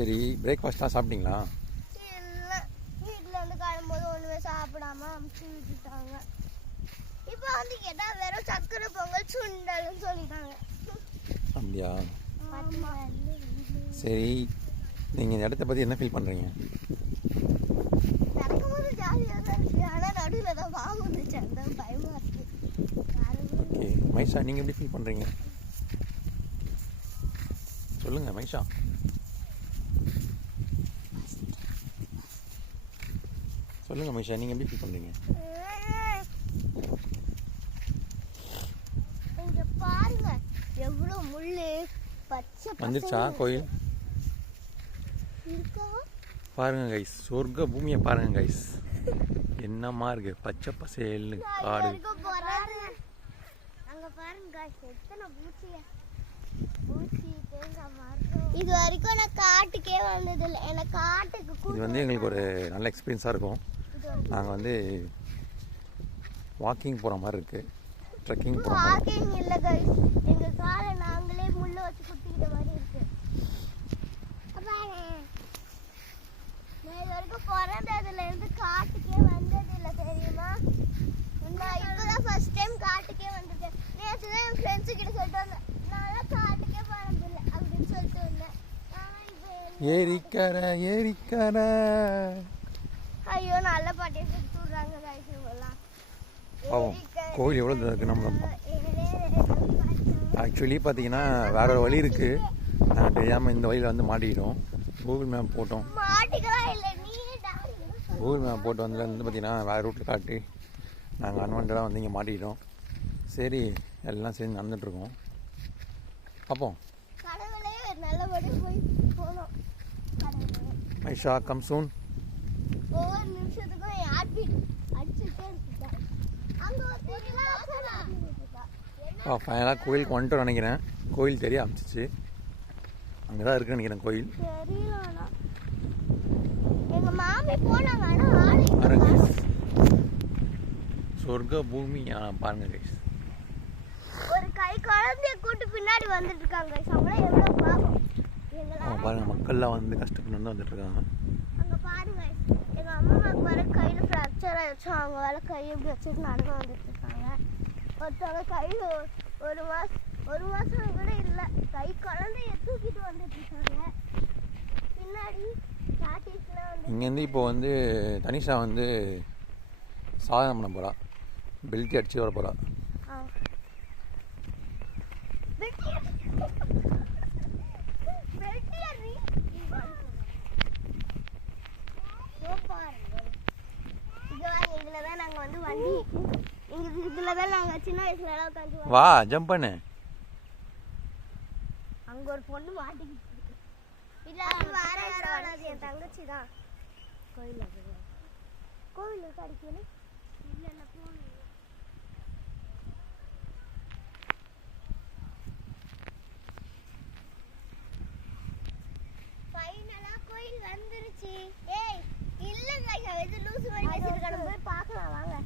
சரி, பிரேக்ஃபாஸ்ட்லாம் சாப்பிட்டீங்களா? இல்லை, வீட்டில் வந்து கிளம்பும்போது ஒன்றுமே சாப்பிடாம அமுச்சு விட்டுட்டாங்க. இப்போ வந்து கேட்டால் வெறும் சக்கரை பொங்கல் சுண்டல்னு சொல்லிட்டாங்க. அப்படியா? சரி, நீங்கள் இந்த இடத்த பற்றி என்ன ஃபீல் பண்ணுறீங்க? நடக்கும்போது ஜாலியாக தான் இருக்குது, ஆனால் நடுவில் தான் பாம்பு வந்துச்சு, அந்த பயமாக இருக்குது. ஓகே மைஷா, நீங்கள் எப்படி ஃபீல் பண்ணுறீங்க? சொல்லுங்கள் மைஷா. சொல்லுங்கள் மைஷா, நீங்கள் எப்படி ஃபீல் பண்ணுறீங்க? இங்கே பாருங்க எவ்வளோ முள் பச்சை வந்துருச்சா கோயில்? இருக்கா பாருங்க கைஸ், சொர்க்க பூமியை பாருங்க கைஸ், என்னமா இருக்கு, பச்சை பசேல்னு காடு. அங்க பாருங்க எத்தனை இது வரைக்கும் நான் காட்டுக்கே வந்தது இல்லை. எனக்கு காட்டுக்கு இது வந்து எங்களுக்கு ஒரு நல்ல எக்ஸ்பீரியன்ஸாக இருக்கும். நாங்கள் வந்து வாக்கிங் போகிற மாதிரி இருக்குது, ட்ரெக்கிங் போகிற மாதிரி. வாக்கிங் இல்லை கைஸ், எங்கள் காலை நாங்களே முள்ள வச்சு குத்திக்கிட்ட மாதிரி இருக்கு. நான் இது வரைக்கும் பிறந்ததுலேருந்து காட்டுக்கே வந்தது இல்லை தெரியுமா? நான் இப்போதான் ஃபர்ஸ்ட் டைம் காட்டுக்கே வந்திருக்கேன். நேற்று தான் என் ஃப்ரெண்ட்ஸு கிட்ட சொல்லிட்டு வந்தேன், நான் காட்டுக்கே போனதில்லை அப்படின்னு சொல்லிட்டு வந்தேன். ஏரிக்கரை ஏரிக்கரை. ஐயோ நல்ல பாட்டியை சுற்றி விட்றாங்க கைஸ் இவங்கெல்லாம். பாவம், கோவில் எவ்வளோ இருக்குது நம்ம. ஆக்சுவலி பார்த்தீங்கன்னா வேற ஒரு வழி இருக்குது, நாங்கள் தெரியாமல் இந்த வழியில் வந்து மாட்டிக்கிட்டோம். கூகுள் மேப் போட்டோம், கூகுள் மேப் போட்டு வந்து பார்த்தீங்கன்னா வேறு ரூட்டில் காட்டி நாங்கள் அன்வான்டாக வந்து இங்கே மாட்டிக்கிட்டோம். சரி, எல்லாம் சேர்ந்து நடந்துகிட்ருக்கோம். பார்ப்போம். மைஷா கம் சூன். ஒவ்வொரு நிமிஷத்துக்கும் ஹார்ட்பீட் அடிச்சுட்டே இருக்கா. ஃபைனலாக கோயிலுக்கு வந்துட்டோம் நினைக்கிறேன். கோயில் தெரிய ஆரம்பிச்சிச்சு, அங்கே தான் இருக்குன்னு நினைக்கிறேன் கோயில். எங்கள் மாமி போனாங்க, ஆனால் சொர்க்க பூமி பாருங்க கைஸ். ஒரு கை குழந்தைய கூட்டு பின்னாடி வந்துட்டு இருக்காங்க கைஸ். அவங்களாம் எவ்வளோ பாவம். பாருங்க, மக்கள்லாம் வந்து கஷ்டப்பட்டு வந்துட்டு இருக்காங்க. அங்கே பாருங்க, எங்கள் அம்மாவுக்கு வர கையில் ஃப்ராக்சர் ஆயிடுச்சு, அவங்க வேற கையை இப்படி வச்சுட்டு நடந்து வந்துட்டு இருக்காங்க. ஒருத்தவங்க கையில் ஒரு மாதம் கூட இல்லை, கை குழந்தைய தூக்கிட்டு வந்துட்டு இருக்காங்க. பின்னாடி இங்கேருந்து இப்போ வந்து தனிஷா வந்து சாதனை பண்ண போகிறா, பெல்ட்டி அடிச்சு வர போகிறா. வா ஜம்ப் பண்ணு. அங்க ஒரு பொண்ணு மாட்டிக்கிட்டு இல்ல, வேற யாரும் வராது, என் தங்கச்சி தான். கோவில் அடிக்கல. இல்ல இல்ல கோவில். ஃபைனலா கோயில் வந்துருச்சு. ஏய் இல்லங்க, இது லூசு மாதிரி பேசிட்டு போய் பார்க்கலாம் வாங்க.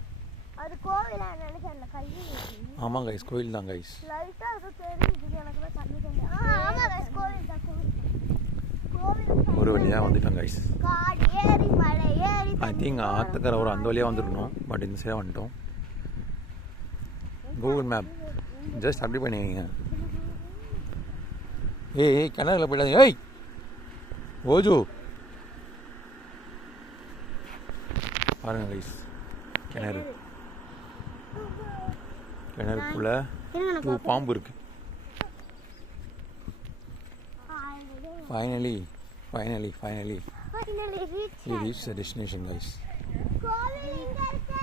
அது கோவிலா நினைச்சேன்ல, கையில். ஆமாம் கைஸ், கோவில் தான் கைஸ். லைட்டா அது தெரியுது, எனக்கு தான் கண்ணு தெரியும். ஆமா கைஸ், கோவில் தான், கோவில். ஒரு வழியாக வந்துட்டோம் கைஸ். காடு ஏறி மலை ஏறி ஐ திங்க் ஆற்றுக்கரை ஒரு அந்த வழியாக வந்துருக்கணும், பட் இந்த சைடாக வந்துட்டோம். கூகுள் மேப் ஜஸ்ட் அப்படி பண்ணிங்க. ஏய் கிணறுல போயிடாதீங்க. ஏய் ஓஜு பாருங்க கைஸ், கிணறுக்குள்ள 2 பாம்பு இருக்கு. Finally we reached the destination guys. கோவில் இங்க இருக்கு.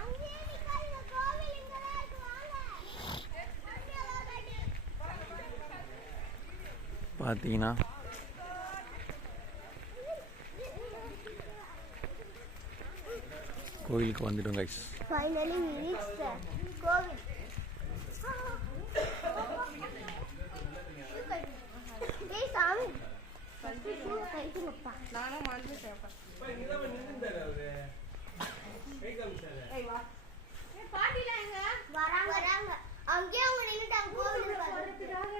அங்கே நிக்கல, கோவில் இங்க இருக்கு, வாங்க. பாத்தீங்கன்னா கோயிலுக்கு வந்துட்டோம் guys. Finally we reached the கோவில். ஏய் சாமி, நானும் வந்து சேப்பேன். பாட்டில எங்க வராங்க? அங்கேயே அவங்க நின்னுட்டாங்க கோவில்